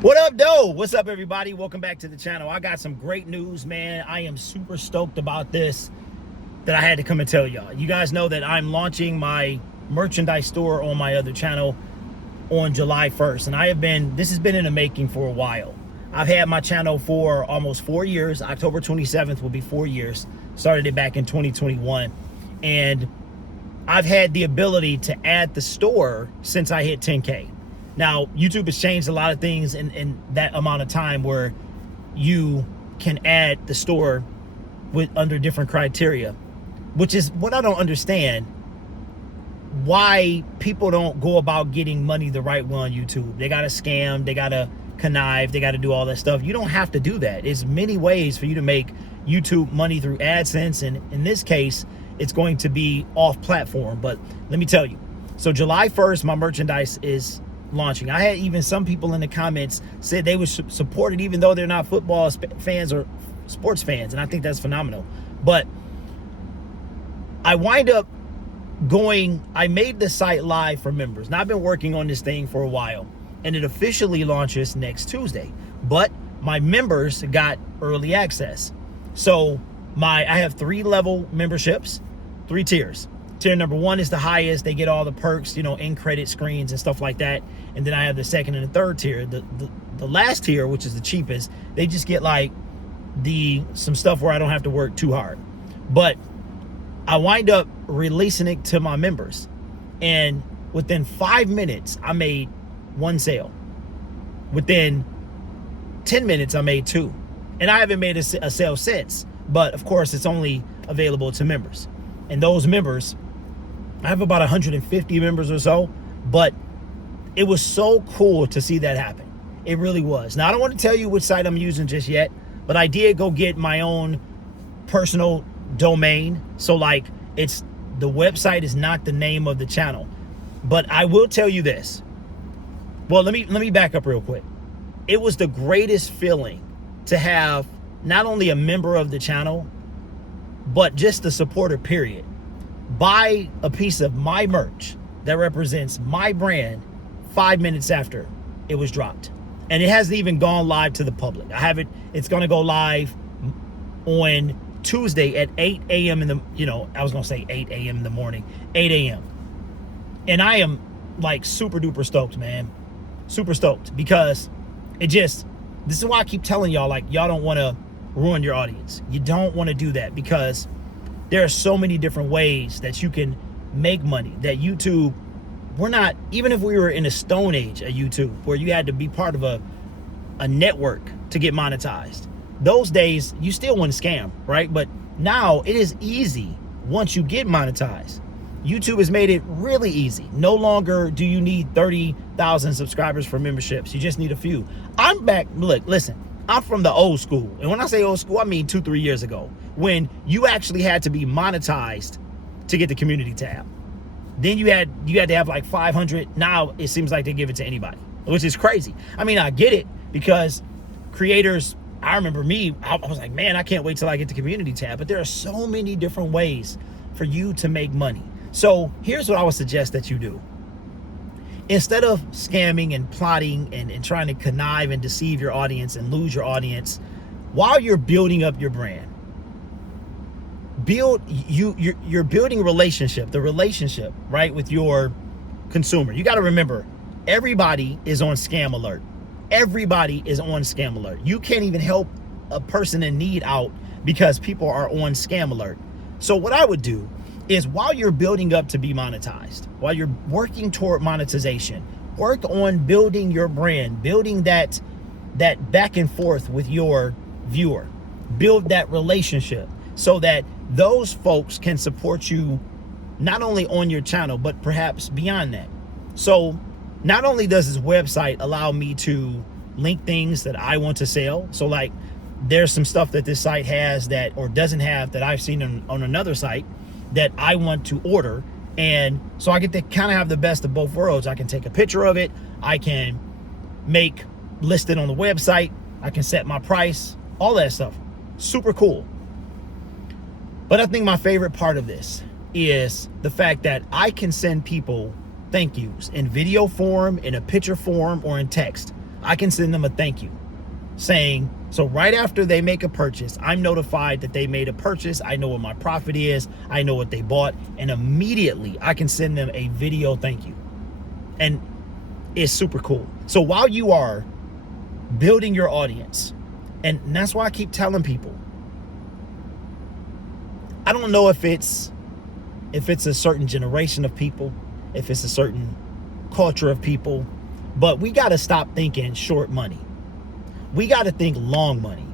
What up, though? What's up, everybody? Welcome back to the channel. I got some great news, man. I am super stoked about this that I had to come and tell y'all. You guys know that I'm launching my merchandise store on my other channel on July 1st. And this has been in the making for a while. I've had my channel for almost 4 years. October 27th will be 4 years. Started it back in 2021. And I've had the ability to add the store since I hit 10K. Now, YouTube has changed a lot of things in that amount of time where you can add the store under different criteria, which is what I don't understand, why people don't go about getting money the right way on YouTube. They got to scam, they got to connive, they got to do all that stuff. You don't have to do that. There's many ways for you to make YouTube money through AdSense, and in this case, it's going to be off platform. But let me tell you, so July 1st, my merchandise is launching. I had even some people in the comments said they would support it even though they're not football fans or sports fans, and I think that's phenomenal. But I made the site live for members. Now, I've been working on this thing for a while, and it officially launches next Tuesday, but my members got early access. So I have 3 level memberships, 3 tiers. Tier number 1 is the highest. They get all the perks, in credit screens and stuff like that. And then I have the 2nd and the 3rd tier. The last tier, which is the cheapest, they just get like some stuff where I don't have to work too hard. But I wind up releasing it to my members, and within 5 minutes, I made 1 sale. Within 10 minutes, I made 2. And I haven't made a sale since, but of course, it's only available to members. And those members, I have about 150 members or so, but it was so cool to see that happen. It really was. Now, I don't want to tell you which site I'm using just yet, but I did go get my own personal domain. So like, the website is not the name of the channel, but I will tell you this. Well, let me back up real quick. It was the greatest feeling to have not only a member of the channel, but just the supporter, period, buy a piece of my merch that represents my brand 5 minutes after it was dropped. And it hasn't even gone live to the public. It's going to go live on Tuesday at 8 a.m. I was going to say 8 a.m. in the morning, 8 a.m. And I am like super duper stoked, man. Super stoked, because this is why I keep telling y'all, like, y'all don't want to ruin your audience. You don't want to do that, because there are so many different ways that you can make money that YouTube, even if we were in a stone age of YouTube where you had to be part of a network to get monetized, those days you still want to scam, right? But now it is easy once you get monetized. YouTube has made it really easy. No longer do you need 30,000 subscribers for memberships. You just need a few. I'm back. Look, listen, I'm from the old school. And when I say old school, I mean 2-3 years ago, when you actually had to be monetized to get the community tab. Then you had to have like 500. Now it seems like they give it to anybody, which is crazy. I mean, I get it, because creators, I remember me, I was like, man, I can't wait till I get the community tab. But there are so many different ways for you to make money. So here's what I would suggest that you do. Instead of scamming and plotting and trying to connive and deceive your audience and lose your audience while you're building up your brand, you're building the relationship, right, with your consumer. You got to remember, everybody is on scam alert. Everybody is on scam alert. You can't even help a person in need out because people are on scam alert. So what I would do is, while you're building up to be monetized, while you're working toward monetization, work on building your brand, building that back and forth with your viewer, build that relationship so that those folks can support you not only on your channel, but perhaps beyond that. So not only does this website allow me to link things that I want to sell, so like there's some stuff that this site has that, or doesn't have, that I've seen on another site that I want to order. And so I get to kind of have the best of both worlds. I can take a picture of it. I can list it on the website. I can set my price, all that stuff. Super cool. But I think my favorite part of this is the fact that I can send people thank yous in video form, in a picture form, or in text. I can send them a thank you saying, so right after they make a purchase, I'm notified that they made a purchase. I know what my profit is. I know what they bought. And immediately I can send them a video thank you. And it's super cool. So while you are building your audience, and that's why I keep telling people, I don't know if it's a certain generation of people, if it's a certain culture of people, but we got to stop thinking short money. We got to think long money.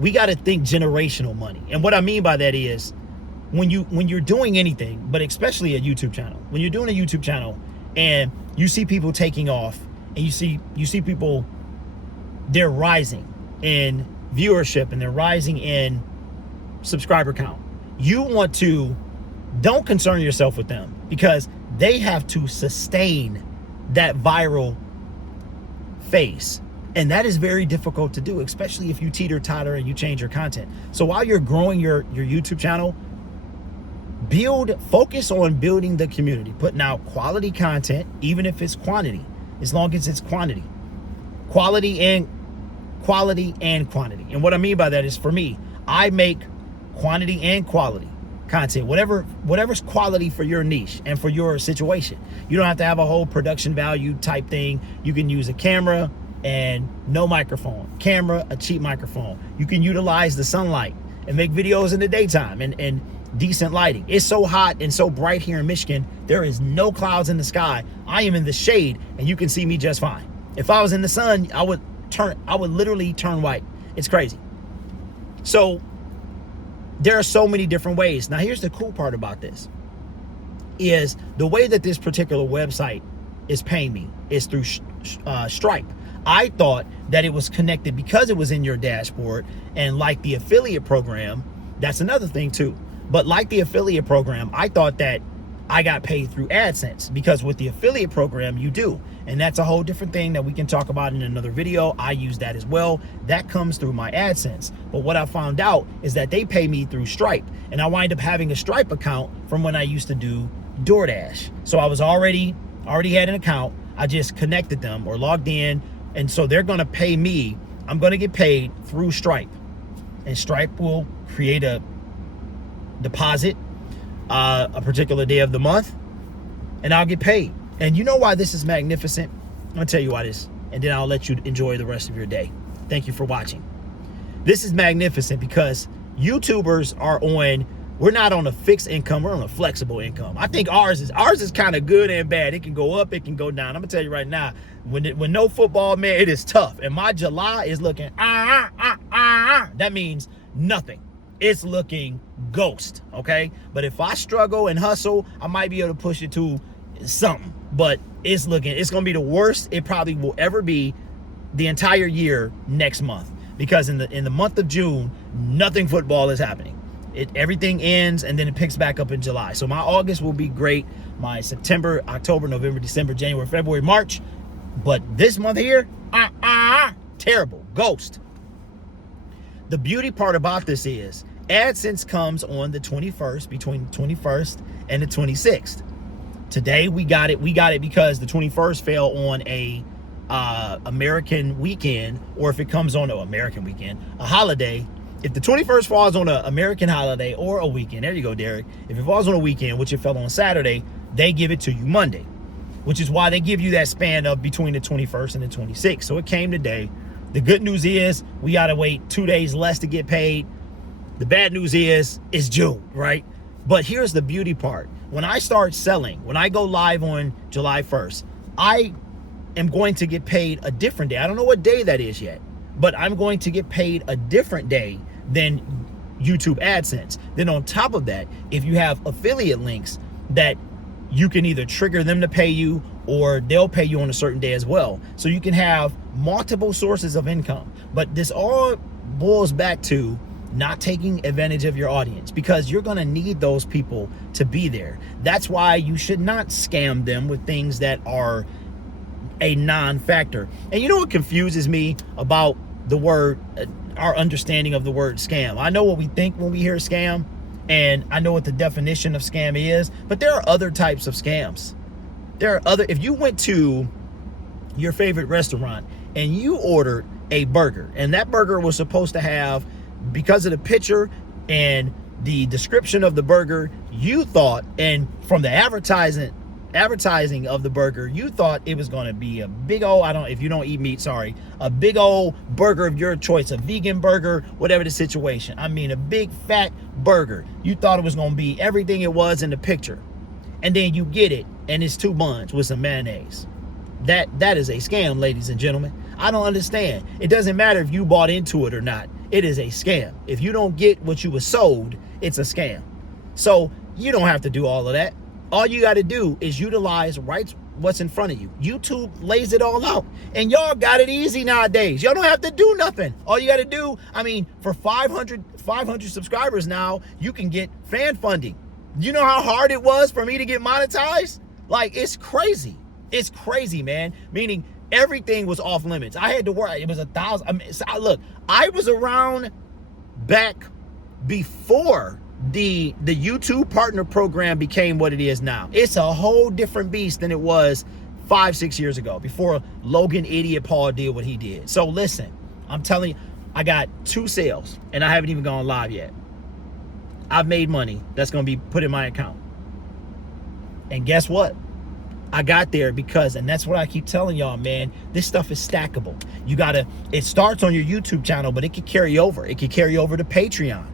We got to think generational money. And what I mean by that is when you're doing anything, but especially a YouTube channel, when you're doing a YouTube channel and you see people taking off and you see people, they're rising in viewership and they're rising in subscriber count. You want to, don't concern yourself with them because they have to sustain that viral phase. And that is very difficult to do, especially if you teeter-totter and you change your content. So while you're growing your YouTube channel, focus on building the community, putting out quality content, even if it's quantity, as long as it's quantity. Quality and quantity. And what I mean by that is, for me, I make quantity and quality content, whatever's quality for your niche and for your situation. You don't have to have a whole production value type thing. You can use a camera and no microphone, a cheap microphone. You can utilize the sunlight and make videos in the daytime and decent lighting. It's so hot and so bright here in Michigan. There is no clouds in the sky. I am in the shade and you can see me just fine. If I was in the sun, I would literally turn white. It's crazy. So there are so many different ways. Now, here's the cool part about this is the way that this particular website is paying me is through Stripe. I thought that it was connected because it was in your dashboard, and like the affiliate program, that's another thing too. But like the affiliate program, I thought that I got paid through AdSense, because with the affiliate program you do, and that's a whole different thing that we can talk about in another video. I use that as well. That comes through my AdSense. But what I found out is that they pay me through Stripe, and I wind up having a Stripe account from when I used to do DoorDash. So I was already had an account. I just connected them or logged in, and so they're going to pay me. I'm going to get paid through Stripe, and Stripe will create a deposit a particular day of the month, and I'll get paid. And you know why this is magnificent? I'm gonna tell you why this, and then I'll let you enjoy the rest of your day. Thank you for watching. This is magnificent because YouTubers are we're not on a fixed income, we're on a flexible income. I think ours is kind of good and bad. It can go up, it can go down. I'm gonna tell you right now, when no football, man, it is tough. And my July is looking that means nothing. It's looking ghost, okay? But if I struggle and hustle, I might be able to push it to something. But it's gonna be the worst it probably will ever be the entire year next month, because in the month of June, nothing football is happening. Everything ends, and then it picks back up in July. So my August will be great. My September, October, November, December, January, February, March. But this month here, terrible, ghost. The beauty part about this is AdSense comes on the 21st, between the 21st and the 26th. Today we got it because the 21st fell on a American weekend, or if it comes on an American weekend, a holiday. If the 21st falls on an American holiday or a weekend, there you go, Derek. If it falls on a weekend, which it fell on Saturday, they give it to you Monday, which is why they give you that span of between the 21st and the 26th. So it came today. The good news is we got to wait 2 days less to get paid. The bad news is it's June, right? But here's the beauty part. When I start selling, when I go live on July 1st, I am going to get paid a different day. I don't know what day that is yet, but I'm going to get paid a different day than YouTube AdSense. Then on top of that, if you have affiliate links that you can either trigger them to pay you, or they'll pay you on a certain day as well. So you can have multiple sources of income. But this all boils back to not taking advantage of your audience, because you're gonna need those people to be there. That's why you should not scam them with things that are a non-factor. And you know what confuses me about the word, our understanding of the word scam? I know what we think when we hear scam, and I know what the definition of scam is, but there are other types of scams. If you went to your favorite restaurant and you ordered a burger, and that burger was supposed to have, because of the picture and the description of the burger, you thought, and from the advertising of the burger, you thought it was going to be a big old, if you don't eat meat, sorry, a big old burger of your choice, a vegan burger, whatever the situation. I mean, a big fat burger. You thought it was going to be everything it was in the picture. And then you get it, and it's 2 buns with some mayonnaise. That is a scam, ladies and gentlemen. I don't understand. It doesn't matter if you bought into it or not. It is a scam. If you don't get what you were sold, it's a scam. So you don't have to do all of that. All you got to do is utilize what's in front of you. YouTube lays it all out. And y'all got it easy nowadays. Y'all don't have to do nothing. All you got to do, I mean, for 500 subscribers now, you can get fan funding. You know how hard it was for me to get monetized? Like, it's crazy. It's crazy, man. Meaning everything was off limits. I had to work. It was 1,000. I mean, look, I was around back before the YouTube partner program became what it is now. It's a whole different beast than it was 5-6 years ago, before Logan Idiot Paul did what he did. So listen, I'm telling you, I got 2 sales and I haven't even gone live yet. I've made money that's going to be put in my account. And guess what? I got there because, and that's what I keep telling y'all, man, this stuff is stackable. You gotta, it starts on your YouTube channel, but it could carry over. It could carry over to Patreon.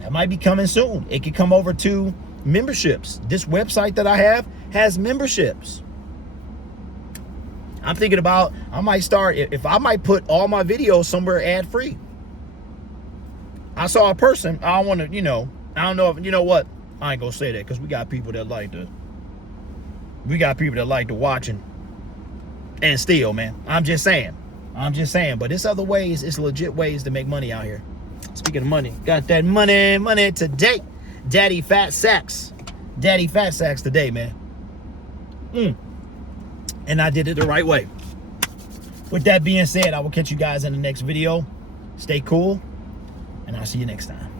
That might be coming soon. It could come over to memberships. This website that I have has memberships. I'm thinking about, I might start, if I might put all my videos somewhere ad free. I saw a person, I don't want to, I don't know if, you know what? I ain't gonna say that because we got people that like to watch and steal, man. I'm just saying. But it's other ways, it's legit ways to make money out here. Speaking of money, got that money today. Daddy Fat Sacks today, man. And I did it the right way. With that being said, I will catch you guys in the next video. Stay cool, and I'll see you next time.